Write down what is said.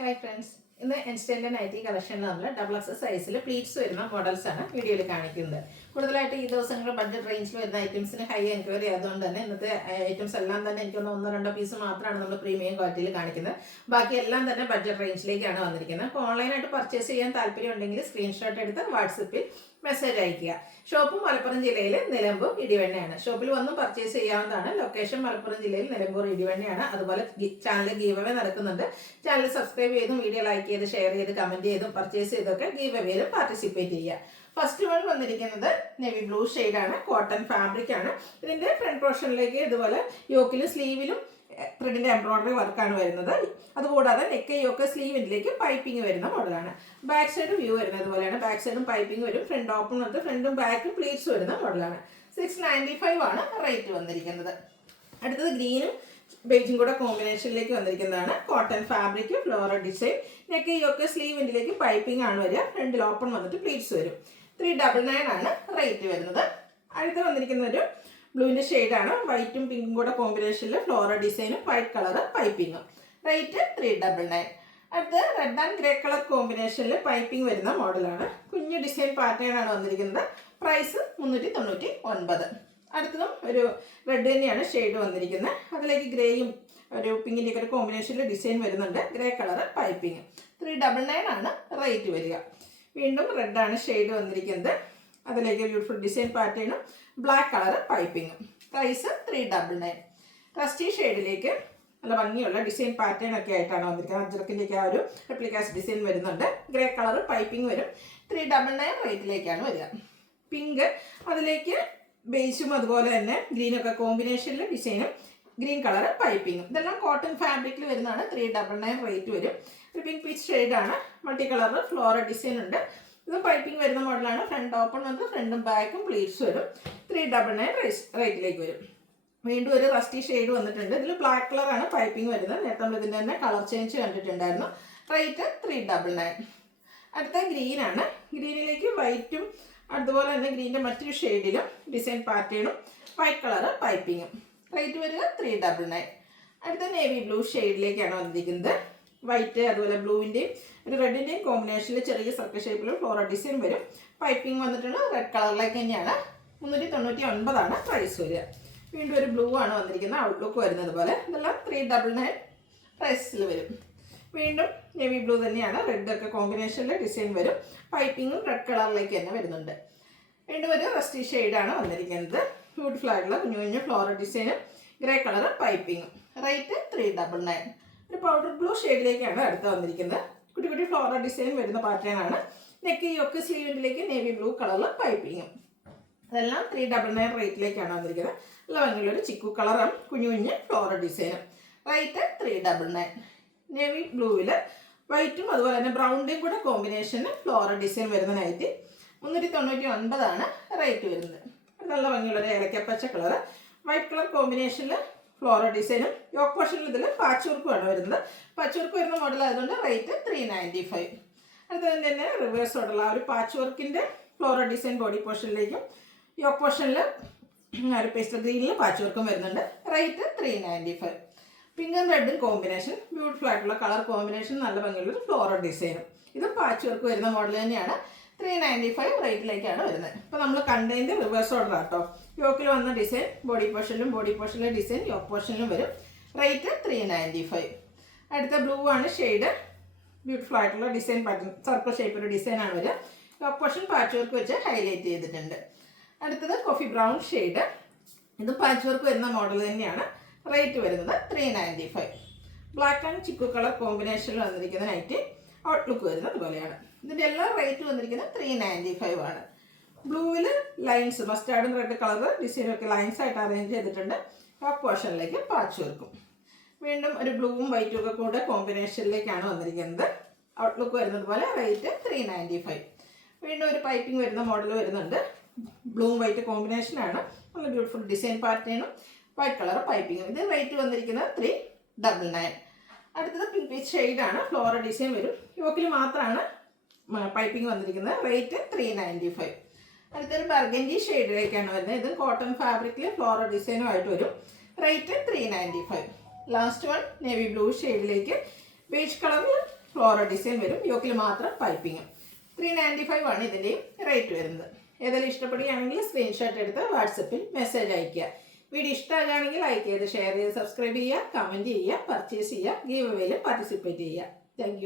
Hi friends, ഇന്ന് instant nightie കളക്ഷനിൽ നമ്മൾ double X സൈസിൽ പ്ലീറ്റ്സ് വരുന്ന മോഡൽസ് ആണ് വീഡിയോയിൽ കാണിക്കുന്നത്. കൂടുതലായിട്ട് ഈ ദിവസങ്ങളിൽ ബഡ്ജറ്റ് റേഞ്ചിൽ വരുന്ന ഐറ്റംസിന് ഹൈ എൻക്വയറി ആയതുകൊണ്ട് തന്നെ ഇന്നത്തെ ഐറ്റംസ് എല്ലാം തന്നെ എനിക്കൊന്ന് 1-2 പീസ് മാത്രമാണ് നമ്മൾ പ്രീമിയം ക്വാളിറ്റിയിൽ കാണിക്കുന്നത്. ബാക്കി എല്ലാം തന്നെ ബഡ്ജറ്റ് റേഞ്ചിലേക്കാണ് വന്നിരിക്കുന്നത്. അപ്പോൾ ഓൺലൈനായിട്ട് പർച്ചേസ് ചെയ്യാൻ താല്പര്യം ഉണ്ടെങ്കിൽ സ്ക്രീൻഷോട്ട് എടുത്ത് വാട്സപ്പിൽ മെസ്സേജ് അയക്കുക. ഷോപ്പ് മലപ്പുറം ജില്ലയിൽ നിലമ്പൂർ ഇടിവണ്ണയാണ്. ഷോപ്പിൽ വന്നും പർച്ചേസ് ചെയ്യാവുന്നതാണ്. ലൊക്കേഷൻ മലപ്പുറം ജില്ലയിൽ നിലമ്പൂർ ഇടിവണ്ണയാണ്. അതുപോലെ ചാനൽ ഗീവ് അവേ നടക്കുന്നുണ്ട്. ചാനൽ സബ്സ്ക്രൈബ് ചെയ്തും വീഡിയോ ലൈക്ക് ചെയ്ത് ഷെയർ ചെയ്ത് കമന്റ് ചെയ്തും പർച്ചേസ് ചെയ്തൊക്കെ ഗീവ് അവേയിലും പാർട്ടിസിപ്പേറ്റ് ചെയ്യുക. ഫസ്റ്റ് വൺ വന്നിരിക്കുന്നത് നേവി ബ്ലൂ ഷെയ്ഡാണ്. കോട്ടൺ ഫാബ്രിക് ആണ്. ഇതിന്റെ ഫ്രണ്ട് പോർഷനിലേക്ക് ഇതുപോലെ യോക്കിലും സ്ലീവിലും ത്രെഡിന്റെ എംബ്രോയിഡറി വർക്കാണ് വരുന്നത്. അതുകൂടാതെ നെക്ക് യോക്ക് സ്ലീവിലേക്ക് പൈപ്പിംഗ് വരുന്ന മോഡലാണ്. ബാക്ക് സൈഡ് വ്യൂ വരുന്നത് പോലെയാണ്. ബാക്ക് സൈഡും പൈപ്പിംഗ് വരും. ഫ്രണ്ട് ഓപ്പൺ വന്നിട്ട് ഫ്രണ്ടും ബാക്കും പ്ലീറ്റ്സ് വരുന്ന മോഡലാണ്. 695 ആണ് റേറ്റ് വന്നിരിക്കുന്നത്. അടുത്തത് ഗ്രീനും ബേജും കൂടെ കോമ്പിനേഷനിലേക്ക് വന്നിരിക്കുന്നതാണ്. Cotton fabric, floral design, neck yoke സ്ലീവിലേക്ക് പൈപ്പിംഗ് ആണ് വരിക. ഫ്രണ്ടിൽ ഓപ്പൺ വന്നിട്ട് പ്ലീറ്റ്സ് വരും. 399 ആണ് റേറ്റ് വരുന്നത്. അടുത്ത് വന്നിരിക്കുന്ന ഒരു ബ്ലൂവിൻ്റെ ഷെയ്ഡാണ്. വൈറ്റും പിങ്കും കൂടെ കോമ്പിനേഷനിൽ ഫ്ലോറൽ ഡിസൈനും വൈറ്റ് കളർ പൈപ്പിങ്ങും. റേറ്റ് 399. അടുത്ത് റെഡ് ആൻഡ് ഗ്രേ കളർ കോമ്പിനേഷനിൽ പൈപ്പിംഗ് വരുന്ന മോഡലാണ്. കുഞ്ഞു ഡിസൈൻ പാറ്റേൺ ആണ് വന്നിരിക്കുന്നത്. പ്രൈസ് 399. അടുത്തതും ഒരു റെഡ് തന്നെയാണ് ഷെയ്ഡ് വന്നിരിക്കുന്നത്. അതിലേക്ക് ഗ്രേയും ഒരു പിങ്കിൻ്റെ ഒക്കെ ഒരു കോമ്പിനേഷനിൽ ഡിസൈൻ വരുന്നുണ്ട്. Grey colour piping. 399 ആണ് റേറ്റ് വരിക. വീണ്ടും റെഡാണ് ഷെയ്ഡ് വന്നിരിക്കുന്നത്. അതിലേക്ക് ബ്യൂട്ടിഫുൾ ഡിസൈൻ പാറ്റേണും ബ്ലാക്ക് കളർ പൈപ്പിങ്ങും. പ്രൈസ് 399. റസ്റ്റി ഷെയ്ഡിലേക്ക് നല്ല ഭംഗിയുള്ള ഡിസൈൻ പാറ്റേൺ ഒക്കെ ആയിട്ടാണ് വന്നിരിക്കുന്നത്. അജ്രക്കിലേക്ക് ആ ഒരു റെപ്ലിക്കാസ് ഡിസൈൻ വരുന്നുണ്ട്. ഗ്രേ കളർ പൈപ്പിംഗ് വരും. 399 റേറ്റിലേക്കാണ് വരിക. പിങ്ക്, അതിലേക്ക് ബേസും അതുപോലെ തന്നെ ഗ്രീനൊക്കെ കോമ്പിനേഷനിൽ ഡിസൈനും ഗ്രീൻ കളർ പൈപ്പിങ്ങും. ഇതെല്ലാം കോട്ടൺ ഫാബ്രിക്കിൽ വരുന്നതാണ്. 399 റേറ്റ് വരും. ഒരു പിങ്ക് പീച്ച് ഷെയ്ഡാണ്. മൾട്ടി കളർ ഫ്ലോറൽ ഡിസൈൻ ഉണ്ട്. ഇത് പൈപ്പിംഗ് വരുന്ന മോഡലാണ്. ഫ്രണ്ട് ഓപ്പൺ വന്ന് ഫ്രണ്ടും ബാക്കും പ്ലീറ്റ്സ് വരും. 399 റേറ്റിലേക്ക് വരും. വീണ്ടും ഒരു റസ്റ്റി ഷെയ്ഡ് വന്നിട്ടുണ്ട്. ഇതിൽ ബ്ലാക്ക് കളറാണ് പൈപ്പിംഗ് വരുന്നത്. നേരത്തെ നമ്മൾ ഇതിൻ്റെ തന്നെ കളർ ചേഞ്ച് കണ്ടിട്ടുണ്ടായിരുന്നു. റേറ്റ് 399. അടുത്ത ഗ്രീനാണ്. ഗ്രീനിലേക്ക് വൈറ്റും അതുപോലെ തന്നെ ഗ്രീനിൻ്റെ മറ്റൊരു ഷെയ്ഡിലും ഡിസൈൻ പാറ്റേണും വൈറ്റ് കളർ പൈപ്പിങ്ങും. റേറ്റ് വരിക 399. അടുത്ത നേവി ബ്ലൂ ഷെയ്ഡിലേക്കാണ് വന്നിരിക്കുന്നത്. വൈറ്റ് അതുപോലെ ബ്ലൂവിൻ്റെയും ഒരു റെഡിൻ്റെയും കോമ്പിനേഷനിൽ ചെറിയ സർക്കിൾ ഷേപ്പിൽ ഫ്ലോറൽ ഡിസൈൻ വരും. പൈപ്പിംഗ് വന്നിട്ടുണ്ട് റെഡ് കളറിലേക്ക് തന്നെയാണ്. 399 ആണ് പ്രൈസ് വരിക. വീണ്ടും ഒരു ബ്ലൂ ആണ് വന്നിരിക്കുന്നത്. ഔട്ട്ലുക്ക് വരുന്നത് പോലെ. ഇതെല്ലാം 399 പ്രൈസിൽ വരും. വീണ്ടും നേവി ബ്ലൂ തന്നെയാണ്. റെഡ് ഒക്കെ കോമ്പിനേഷനിൽ ഡിസൈൻ വരും. പൈപ്പിങ്ങും റെഡ് കളറിലേക്ക് തന്നെ വരുന്നുണ്ട്. വീണ്ടും ഒരു റസ്റ്റി ഷെയ്ഡാണ് വന്നിരിക്കുന്നത്. ബ്യൂട്ടിഫുൾ ആയിട്ടുള്ള കുഞ്ഞു കുഞ്ഞു ഫ്ലോറൽ ഡിസൈനും ഗ്രേ കളർ പൈപ്പിങ്ങും. റേറ്റ് 399. ഒരു പൗഡർ ബ്ലൂ ഷെയ്ഡിലേക്കാണ് അടുത്ത് വന്നിരിക്കുന്നത്. കുട്ടി കുട്ടി ഫ്ലോറൽ ഡിസൈൻ വരുന്ന പാറ്റേൺ ആണ്. നെക്ക് യോക്ക് സ്ലീവിലേക്ക് നേവി ബ്ലൂ കളറിൽ പൈപ്പിങ്ങും. അതെല്ലാം 399 റേറ്റിലേക്കാണ് വന്നിരിക്കുന്നത്. നല്ല ഭംഗിയുള്ളൊരു ചിക്കു കളറും കുഞ്ഞു കുഞ്ഞ് ഫ്ലോറൽ ഡിസൈനും. റേറ്റ് 399. നേവി ബ്ലൂവിൽ വൈറ്റും അതുപോലെ തന്നെ ബ്രൗണിൻ്റെയും കൂടെ കോമ്പിനേഷന് ഫ്ലോറൽ ഡിസൈൻ വരുന്ന നൈറ്റി. 399 ആണ് റേറ്റ് വരുന്നത്. നല്ല ഭംഗിയുള്ളൊരു ഏലക്കപ്പച്ച കളർ വൈറ്റ് കളർ കോമ്പിനേഷനിൽ ഫ്ലോറൽ ഡിസൈനും യോക്ക് പോർഷനിൽ ഇതിൽ പാച്ച് വർക്കുമാണ് വരുന്നത്. പാച്ച് വർക്ക് വരുന്ന മോഡൽ ആയതുകൊണ്ട് റേറ്റ് 395. അതുപോലെ തന്നെ റിവേഴ്സ് ഓർഡറുള്ള ആ ഒരു പാച്ച് വർക്കിൻ്റെ ഫ്ലോറൽ ഡിസൈൻ ബോഡി പോർഷനിലേക്കും യോക്ക് പോർഷനിൽ ഒരു പേസ്റ്റൽ ഗ്രീനിൽ പാച്ച് വർക്കും വരുന്നുണ്ട്. റേറ്റ് 395. പിങ്ക് ആൻഡ് റെഡും കോമ്പിനേഷൻ ബ്യൂട്ടിഫുൾ ആയിട്ടുള്ള കളർ കോമ്പിനേഷൻ. നല്ല ഭംഗിയുള്ളൊരു ഫ്ലോറൽ ഡിസൈനും. ഇതും പാച്ച് വർക്ക് വരുന്ന മോഡൽ തന്നെയാണ്. 395 റേറ്റിലേക്കാണ് വരുന്നത്. ഇപ്പോൾ നമ്മൾ കണ്ടതിൻ്റെ റിവേഴ്സ് ഓർഡർ ആട്ടോ. യോക്കിൽ വന്ന ഡിസൈൻ ബോഡി പോർഷനിലെ ഡിസൈൻ യോക്ക് പോർഷനിലും വരും. റേറ്റ് 395. അടുത്ത ബ്ലൂ ആണ് ഷെയ്ഡ്. ബ്യൂട്ടിഫുൾ ആയിട്ടുള്ള ഡിസൈൻ പാറ്റേൺ സർക്കിൾ ഷേപ്പിൽ ഡിസൈനാണ് വരിക. യോക്ക് പോർഷൻ പാച്ച് വർക്ക് വെച്ച് ഹൈലൈറ്റ് ചെയ്തിട്ടുണ്ട്. അടുത്തത് കോഫി ബ്രൗൺ ഷെയ്ഡ്. ഇത് പാച്ച് വർക്ക് വരുന്ന മോഡൽ തന്നെയാണ്. റേറ്റ് വരുന്നത് 395. ബ്ലാക്ക് ആൻഡ് ചിക്കു കളർ കോമ്പിനേഷനിൽ വന്നിരിക്കുന്ന നൈറ്റ് ഔട്ട്ലുക്ക് വരുന്നത് പോലെയാണ്. ഇതിൻ്റെ എല്ലാ റേറ്റ് വന്നിരിക്കുന്നത് 395 ആണ്. ബ്ലൂവിൽ ലൈൻസ് മസ്റ്റാർഡും റെഡ് കളർ ഡിസൈനൊക്കെ ലൈൻസ് ആയിട്ട് അറേഞ്ച് ചെയ്തിട്ടുണ്ട്. ടോപ്പ് പോർഷനിലേക്ക് പാച്ച് വർക്കും. വീണ്ടും ഒരു ബ്ലൂവും വൈറ്റും ഒക്കെ കൂടെ കോമ്പിനേഷനിലേക്കാണ് വന്നിരിക്കുന്നത്. ഔട്ട്ലുക്ക് വരുന്നത് പോലെ. റേറ്റ് 395. വീണ്ടും ഒരു പൈപ്പിംഗ് വരുന്ന മോഡൽ വരുന്നുണ്ട്. ബ്ലൂവും വൈറ്റ് കോമ്പിനേഷനാണ്. നല്ല ബ്യൂട്ടിഫുൾ ഡിസൈൻ പാറ്റേണും വൈറ്റ് കളർ പൈപ്പിങ്ങും. ഇത് റേറ്റ് വന്നിരിക്കുന്നത് 399. അടുത്തത് പിങ്ക് പീച്ച് ഷെയ്ഡാണ്. ഫ്ലോറൽ ഡിസൈൻ വരും. യോക്കിൽ മാത്രമാണ് പൈപ്പിംഗ് വന്നിരിക്കുന്നത്. റേറ്റ് 395. അടുത്തൊരു ബർഗൻഡി ഷെയ്ഡിലേക്കാണ് വരുന്നത്. ഇത് കോട്ടൺ ഫാബ്രിക്കിൽ ഫ്ലോറൽ ഡിസൈനും ആയിട്ട് വരും. Rate 395. Last one navy blue ഷെയ്ഡിലേക്ക് ബേജ് കളറിൽ ഫ്ലോറൽ ഡിസൈൻ വരും. യോക്കിൽ മാത്രം പൈപ്പിങ്ങും. 395 ആണ് ഇതിൻ്റെയും റേറ്റ് വരുന്നത്. ഏതെങ്കിലും ഇഷ്ടപ്പെടുകയാണെങ്കിൽ സ്ക്രീൻഷോട്ട് എടുത്ത് വാട്സപ്പിൽ മെസ്സേജ് അയയ്ക്കുക. വീഡിയോ ഇഷ്ടമാകുകയാണെങ്കിൽ ലൈക്ക് ചെയ്ത് ഷെയർ ചെയ്ത് സബ്സ്ക്രൈബ് ചെയ്യുക, കമൻറ്റ് ചെയ്യുക, പർച്ചേസ് ചെയ്യുക, ഗീവ് അവേയിൽ പാർട്ടിസിപ്പേറ്റ് ചെയ്യുക. താങ്ക്